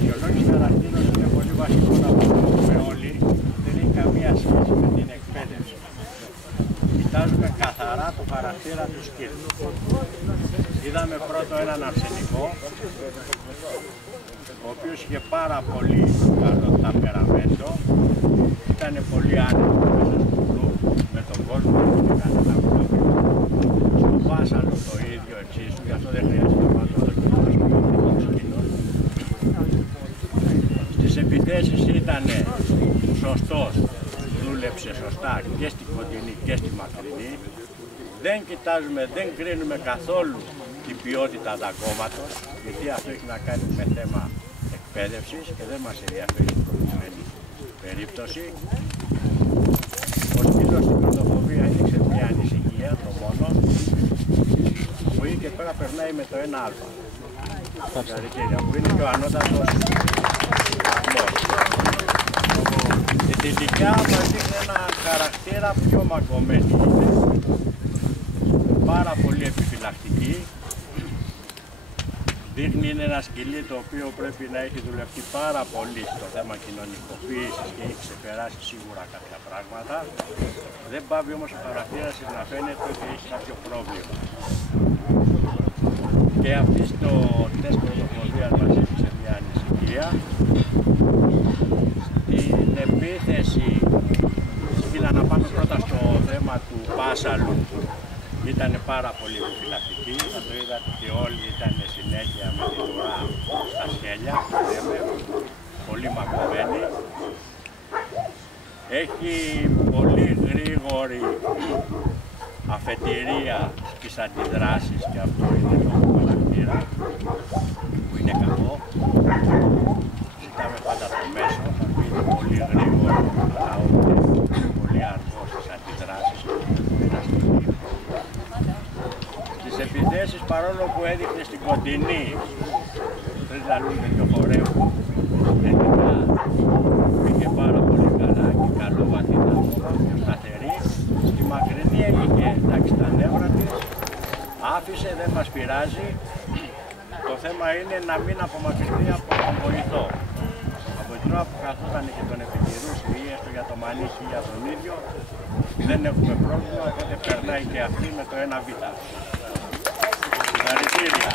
αξιολόγηση χαρακτήρων είναι πολύ βασικό να πούμε όλοι, δεν έχει καμία σχέση με την εκπαίδευση. Κοιτάζουμε καθαρά το χαρακτήρα του σκύλου. Είδαμε πρώτο έναν αρσενικό, ο οποίος είχε πάρα πολύ καλό ταπεραμέντο, ήταν πολύ άνετο μέσα στο κλουμπ, με τον κόσμο δεν είχε κανένα πρόβλημα. Στο Πάσαλο το ίδιο εξίσου, γι' αυτό δεν χρειάζεται να το δοκιμάσουμε το σκύλο. Στις επιθέσεις ήταν σωστός, δούλεψε σωστά και στην κοντινή και στη μακρινή. Δεν κοιτάζουμε, δεν κρίνουμε καθόλου την ποιότητα δαγκώματος, γιατί αυτό έχει να κάνει με θέμα εκπαίδευσης και δεν μας ενδιαφέρει στην προηγούμενη περίπτωση. Ο σκύλος στην πρωτοφοβία έδειξε μια ανησυχία, το μόνο, που είναι και πέρα περνάει με το 1α. Που είναι και ο ανώτατος βαθμός. Η δυτικά μας δείχνει ένα χαρακτήρα πιο μαγκωμένη. Πάρα πολύ επιφυλακτική. Δείχνει είναι ένα σκυλί το οποίο πρέπει να έχει δουλευτεί πάρα πολύ στο θέμα κοινωνικοποίησης και έχει ξεπεράσει σίγουρα κάποια πράγματα. Δεν πάβει όμως ο χαρακτήρας να φαίνεται ότι έχει κάποιο πρόβλημα. Και αυτή στο τεστ πρωτοφοβίας μας έδειξε μια ανησυχία. Στην επίθεση στείλα να πάμε πρώτα στο θέμα του Πάσαλου. Ήταν πάρα πολύ επιφυλακτική, θα το είδατε και όλοι ήταν συνέχεια με την ουρά στα σχέλια, πολύ μαγκωμένη. Έχει πολύ γρήγορη αφετηρία στις αντιδράσεις και αυτό είναι το χαρακτήρα που είναι καλό. Ζητάμε πάντα το μέσο, θα είναι πολύ γρήγορο, αλλά όχι πολύ αργό στις αντιδράσεις. Στις επιθέσεις, παρόλο που έδειχνε στην κοντινή, πριν λαλούμε και χορεύουν, τελικά πήγε πάρα πολύ καλά και καλό βαθύτατο και σταθερή. Στη μακρινή έγινε, εντάξει, τα νεύρα της, άφησε, δεν μας πειράζει. Το θέμα είναι να μην απομακρυνθεί από τον βοηθό. Από την ώρα που καθόταν και τον επιτηρούσε ή έστω για το μανίκι ή για τον ίδιο, δεν έχουμε πρόβλημα, οπότε περνάει και αυτή με το 1β. Συγχαρητήρια.